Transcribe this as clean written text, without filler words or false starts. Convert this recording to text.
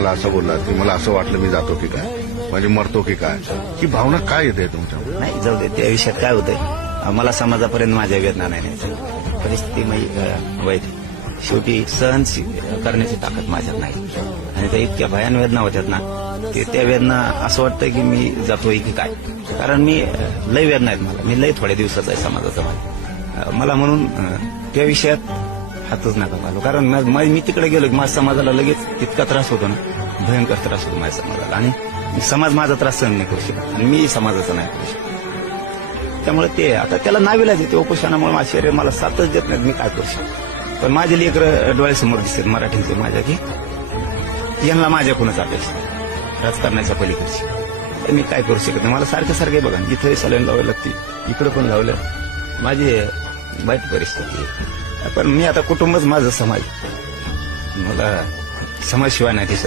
प्रश्नाला असं बोलला की मला असं वाटलं मी जातो की काय, म्हणजे मरतो की काय, ही भावना काय येते तुमच्या? नाही, जाऊ दे, त्या विषयात काय होतंय, मला समाजापर्यंत माझ्या वेदना नाही न्यायच्या. परिस्थिती वाईट, शेवटी सहन करण्याची ताकद माझ्यात नाही. आणि त्या इतक्या भयान वेदना होत्यात ना, त्या वेदना असं वाटतंय की मी जातोय की काय. कारण मी लय वेदना आहेत मला, मी लय थोड्या दिवसाचा आहे समाजाचा. मला म्हणून त्या विषयात हातच नका घालू. कारण मी तिकडे गेलो की माझ्या समाजाला लगेच तितका त्रास होतो ना, भयंकर त्रास होतो माझ्या समाजाला. आणि समाज माझा त्रास सहन नाही करू शकत आणि मी समाजाचा नाही करू शकत. त्यामुळे ते आता त्याला नाविलाज येते. उपोषणामुळे माझं शरीर मला साथच देत नाही, मी काय करू शकतो. पण माझे लेकरं डोळ्यासमोर दिसतात मराठीचे माझ्या, की यांना माझ्याकडूनच अपेक्षा राजकारणाच्या पलीकडची. तर मी काय करू शकत नाही. मला सारखं सारखं बघा, इथं सलाईन लावावी लागते, इकडे पण लावलं. माझी वाईट परिस्थिती आहे. पण मी आता कुटुंबच माझं समाज, मला समाजशिवाय नाही दिसत.